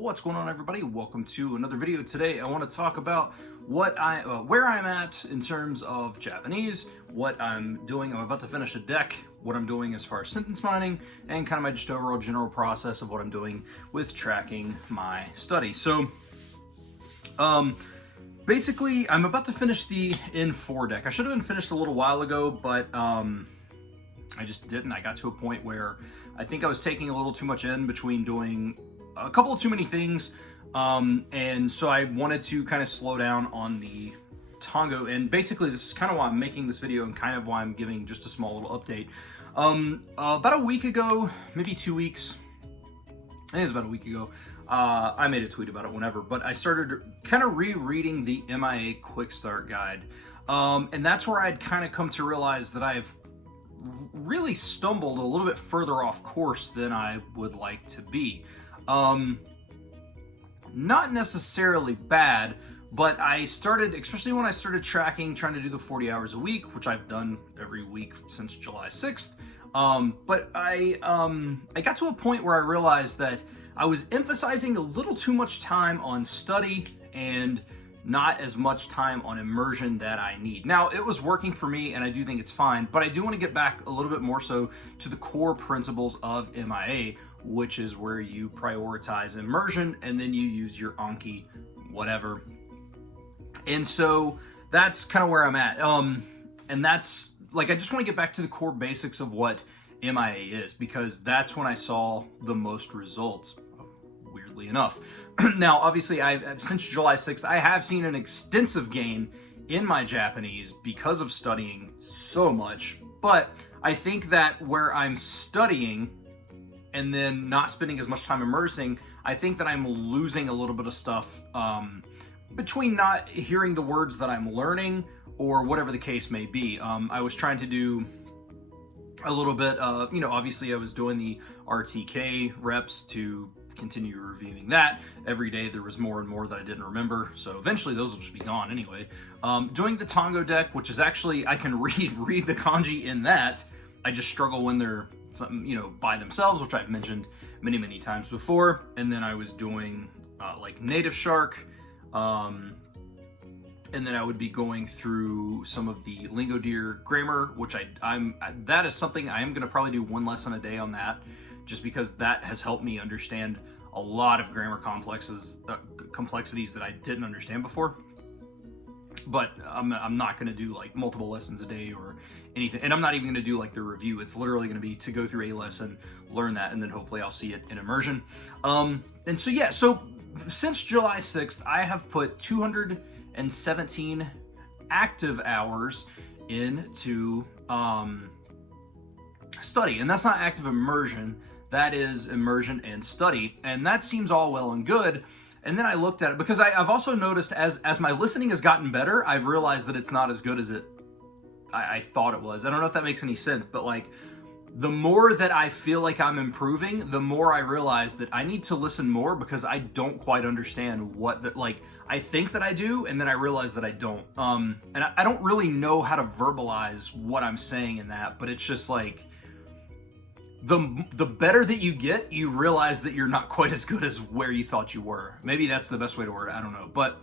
What's going on, everybody? Welcome to another video. Today I want to talk about where I'm at in terms of Japanese, what I'm doing. I'm about to finish a deck, what I'm doing as far as sentence mining, and kind of my just overall general process of what I'm doing with tracking my study. So basically I'm about to finish the N4 deck. I should have been finished a little while ago, but I just didn't. I got to a point where I think I was taking a little too much in between doing a couple of too many things, and so I wanted to kind of slow down on the Tango, and basically this is kind of why I'm making this video and kind of why I'm giving just a small little update. About a week ago, maybe 2 weeks, I think it was about a week ago, I made a tweet about it whenever, but I started kind of rereading the MIA Quick Start Guide, and that's where I'd kind of come to realize that I've really stumbled a little bit further off course than I would like to be. Not necessarily bad, but I started, especially when I started tracking, trying to do the 40 hours a week, which I've done every week since July 6th. But I got to a point where I realized that I was emphasizing a little too much time on study and not as much time on immersion that I need. Now, it was working for me, and I do think it's fine, but I do want to get back a little bit more so to the core principles of MIA, which is where you prioritize immersion and then you use your Anki, whatever. And so that's kind of where I'm at. And that's like, I just want to get back to the core basics of what MIA is, because that's when I saw the most results, weirdly enough. Now, obviously, since July 6th, I have seen an extensive gain in my Japanese because of studying so much, but I think that where I'm studying and then not spending as much time immersing, I think that I'm losing a little bit of stuff between not hearing the words that I'm learning or whatever the case may be. I was trying to do a little bit of, obviously I was doing the RTK reps to continue reviewing that. Every day there was more and more that I didn't remember, so eventually those will just be gone anyway. Doing the Tango deck, which is actually, I can read the kanji in that. I just struggle when they're something, by themselves, which I've mentioned many times before. And then I was doing like Native Shark, and then I would be going through some of the Lingo Deer grammar, which that is something I am going to probably do one lesson a day on that, just because that has helped me understand a lot of grammar complexities that I didn't understand before. But I'm not going to do like multiple lessons a day or anything, and I'm not even going to do like the review. It's literally going to be to go through a lesson, learn that, and then hopefully I'll see it in immersion. And so yeah, so since July 6th, I have put 217 active hours into study, and that's not active immersion. That is immersion and study, and that seems all well and good. And then I looked at it, because I've also noticed as my listening has gotten better, I've realized that it's not as good as I thought it was. I don't know if that makes any sense, but like the more that I feel like I'm improving, the more I realize that I need to listen more, because I don't quite understand I think that I do, and then I realize that I don't. And I don't really know how to verbalize what I'm saying in that, but it's just like, the better that you get, you realize that you're not quite as good as where you thought you were. Maybe that's the best way to word it, I don't know. But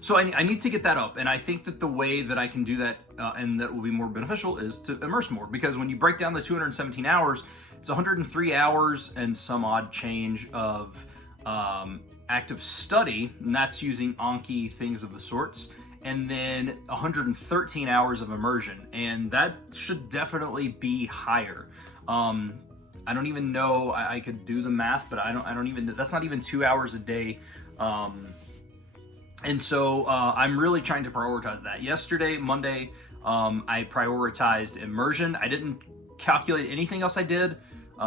so I need to get that up, and I think that the way that I can do that and that will be more beneficial is to immerse more, because when you break down the 217 hours, it's 103 hours and some odd change of active study, and that's using Anki, things of the sorts, and then 113 hours of immersion, and that should definitely be higher. I don't even know, I could do the math, but I don't even, that's not even 2 hours a day. And so I'm really trying to prioritize that. Yesterday, Monday, I prioritized immersion. I didn't calculate anything else I did,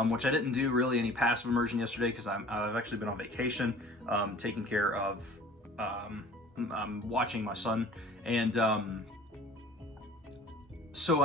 which I didn't do really any passive immersion yesterday, because I've actually been on vacation, taking care of, watching my son, and so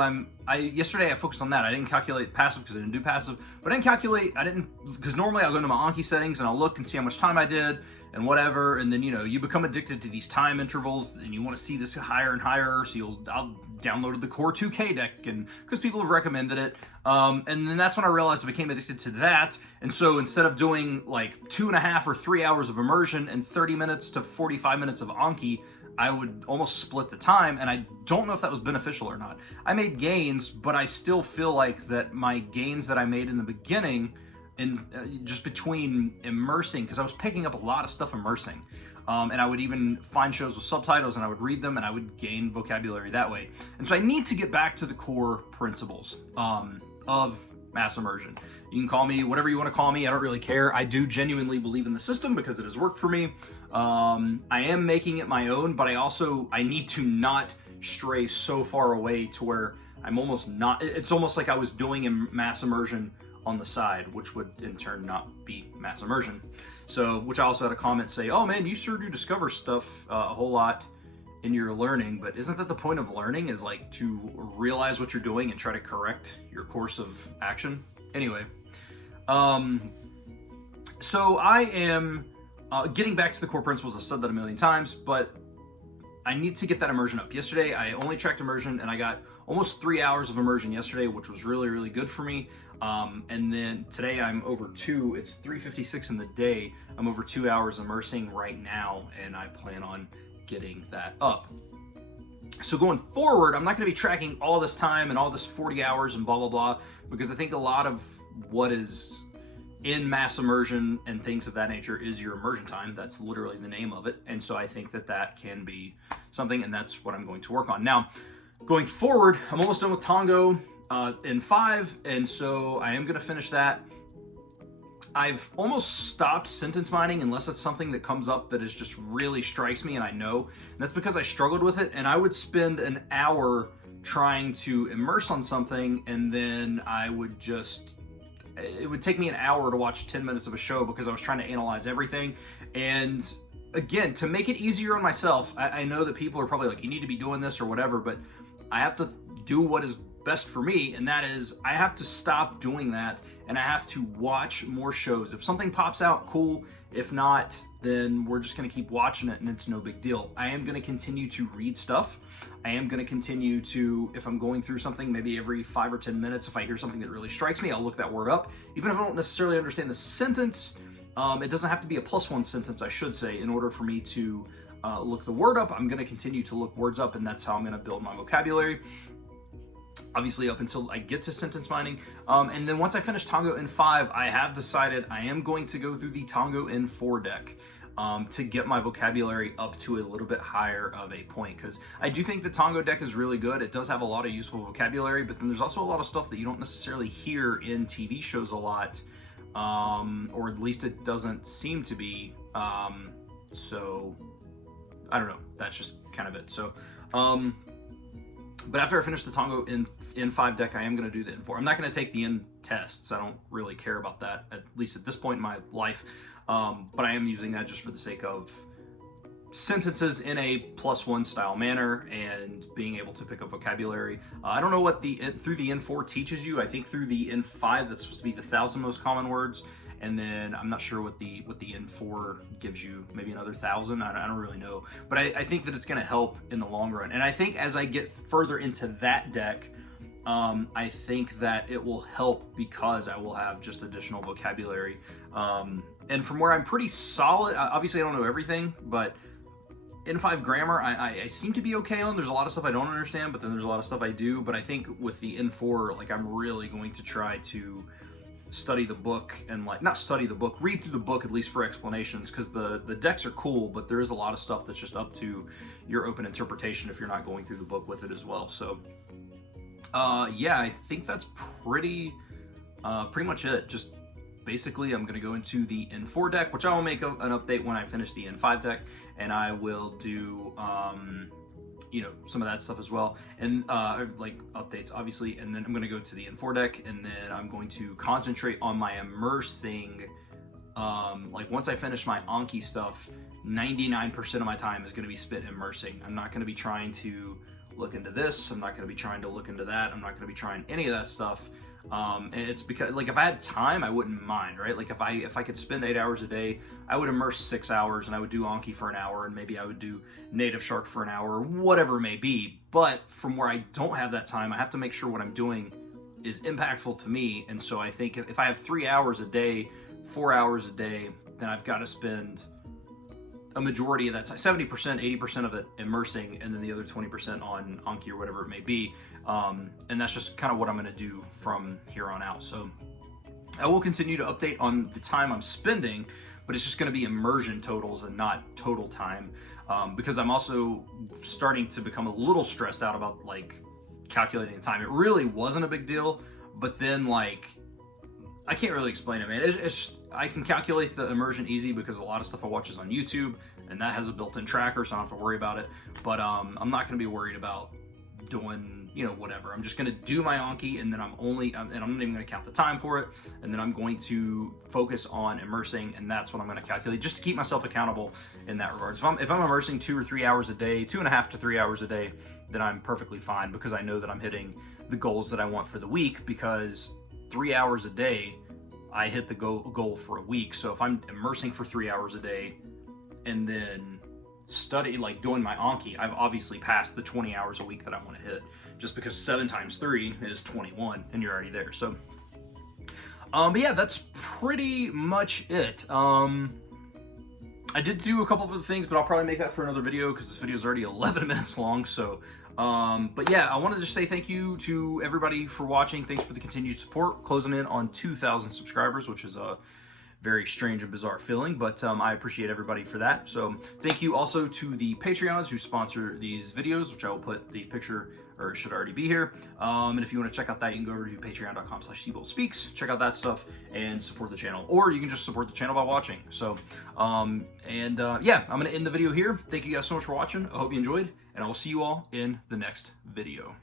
yesterday I focused on that. I didn't calculate passive because I didn't do passive, but because normally I'll go into my Anki settings and I'll look and see how much time I did, and whatever, and then you become addicted to these time intervals, and you want to see this higher and higher, so I'll downloaded the Core 2K deck, and because people have recommended it, and then that's when I realized I became addicted to that. And so instead of doing like 2.5 or 3 hours of immersion and 30 minutes to 45 minutes of Anki, I would almost split the time, and I don't know if that was beneficial or not. I made gains, but I still feel like that my gains that I made in the beginning, in just between immersing, because I was picking up a lot of stuff immersing, and I would even find shows with subtitles, and I would read them, and I would gain vocabulary that way. And so I need to get back to the core principles of mass immersion. You can call me whatever you want to call me. I don't really care. I do genuinely believe in the system because it has worked for me. I am making it my own, but I need to not stray so far away to where I'm almost not. It's almost like I was doing mass immersion on the side, which would in turn not be mass immersion. So, which I also had a comment say, "Oh man, you sure do discover stuff a whole lot in your learning, but isn't that the point of learning? Is like to realize what you're doing and try to correct your course of action?" Anyway, so I am getting back to the core principles. I've said that a million times, but I need to get that immersion up. Yesterday, I only tracked immersion, and I got almost 3 hours of immersion yesterday, which was really, really good for me. And then today I'm over 2, it's 3:56 in the day. I'm over 2 hours immersing right now, and I plan on getting that up. So going forward, I'm not going to be tracking all this time and all this 40 hours and blah, blah, blah, because I think a lot of what is in mass immersion and things of that nature is your immersion time. That's literally the name of it. And so I think that that can be something, and that's what I'm going to work on. Now, going forward, I'm almost done with Tango in 5, and so I am going to finish that. I've almost stopped sentence mining unless it's something that comes up that is just really strikes me and I know. And that's because I struggled with it, and I would spend an hour trying to immerse on something, and then it would take me an hour to watch 10 minutes of a show because I was trying to analyze everything. And again, to make it easier on myself, I know that people are probably like, you need to be doing this or whatever, but I have to do what is best for me, and that is I have to stop doing that, and I have to watch more shows. If something pops out, cool. If not, then we're just going to keep watching it, and it's no big deal. I am going to continue to read stuff. I am going to continue to, if I'm going through something, maybe every 5 or 10 minutes, if I hear something that really strikes me, I'll look that word up. Even if I don't necessarily understand the sentence, it doesn't have to be a +1 sentence, I should say, in order for me to look the word up. I'm going to continue to look words up, and that's how I'm going to build my vocabulary. Obviously up until I get to sentence mining. And then once I finish Tango in 5, I have decided I am going to go through the Tango in 4 deck to get my vocabulary up to a little bit higher of a point. Because I do think the Tango deck is really good. It does have a lot of useful vocabulary, but then there's also a lot of stuff that you don't necessarily hear in TV shows a lot. Or at least it doesn't seem to be. So I don't know. That's just kind of it. So, but after I finish the Tango in 5 deck, I am going to do the in 4. I'm not going to take the in tests. I don't really care about that, at least at this point in my life. But I am using that just for the sake of sentences in a +1 style manner and being able to pick up vocabulary. I don't know what through the N4 teaches you. I think through the N5 that's supposed to be the 1,000 most common words, and then I'm not sure what the N4 gives you. Maybe another 1,000. I don't really know, but I think that it's going to help in the long run. And I think as I get further into that deck, I think that it will help because I will have just additional vocabulary. And from where I'm pretty solid, obviously I don't know everything, but N5 grammar, I seem to be okay on. There's a lot of stuff I don't understand, but then there's a lot of stuff I do. But I think with the N4, like I'm really going to try to study the book and not study the book, read through the book at least for explanations, because the decks are cool, but there is a lot of stuff that's just up to your open interpretation if you're not going through the book with it as well. So yeah, I think that's pretty much it. Just basically I'm going to go into the N4 deck, which I will make an update when I finish the N5 deck, and I will do some of that stuff as well, and like updates obviously. And then I'm going to go to the N4 deck, and then I'm going to concentrate on my immersing. Like once I finish my Anki stuff, 99% of my time is going to be spent immersing. I'm not going to be trying to look into this. I'm not going to be trying to look into that. I'm not going to be trying any of that stuff. And it's because, like, if I had time, I wouldn't mind, right? Like, if I could spend 8 hours a day, I would immerse 6 hours, and I would do Anki for an hour, and maybe I would do native shark for an hour, whatever it may be. But from where I don't have that time, I have to make sure what I'm doing is impactful to me. And so I think if I have 3 hours a day, 4 hours a day, then I've got to spend a majority of that, 70%, 80% of it immersing, and then the other 20% on Anki or whatever it may be. And that's just kind of what I'm going to do from here on out. So I will continue to update on the time I'm spending, but it's just going to be immersion totals and not total time, because I'm also starting to become a little stressed out about like calculating the time. It really wasn't a big deal, but then like I can't really explain it, man. It's just, I can calculate the immersion easy because a lot of stuff I watch is on YouTube, and that has a built-in tracker, so I don't have to worry about it. But I'm not going to be worried about doing, you know, whatever. I'm just going to do my Anki, and then I'm not even going to count the time for it, and then I'm going to focus on immersing, and that's what I'm going to calculate, just to keep myself accountable in that regard. So if I'm immersing 2 or 3 hours a day, 2.5 to 3 hours a day, then I'm perfectly fine, because I know that I'm hitting the goals that I want for the week, because 3 hours a day, I hit the goal for a week. So if I'm immersing for 3 hours a day and then study, like doing my Anki, I've obviously passed the 20 hours a week that I want to hit, just because 7 times 3 is 21 and you're already there. So, but yeah, that's pretty much it. I did do a couple of other things, but I'll probably make that for another video because this video is already 11 minutes long. So, but yeah, I wanted to just say thank you to everybody for watching. Thanks for the continued support. Closing in on 2,000 subscribers, which is a very strange and bizarre feeling, but I appreciate everybody for that. So thank you also to the Patreons who sponsor these videos, which I will put the picture, or it should already be here. And if you want to check out that, you can go over to patreon.com/SeaboltSpeaks, check out that stuff and support the channel, or you can just support the channel by watching. So, yeah, I'm going to end the video here. Thank you guys so much for watching. I hope you enjoyed, and I will see you all in the next video.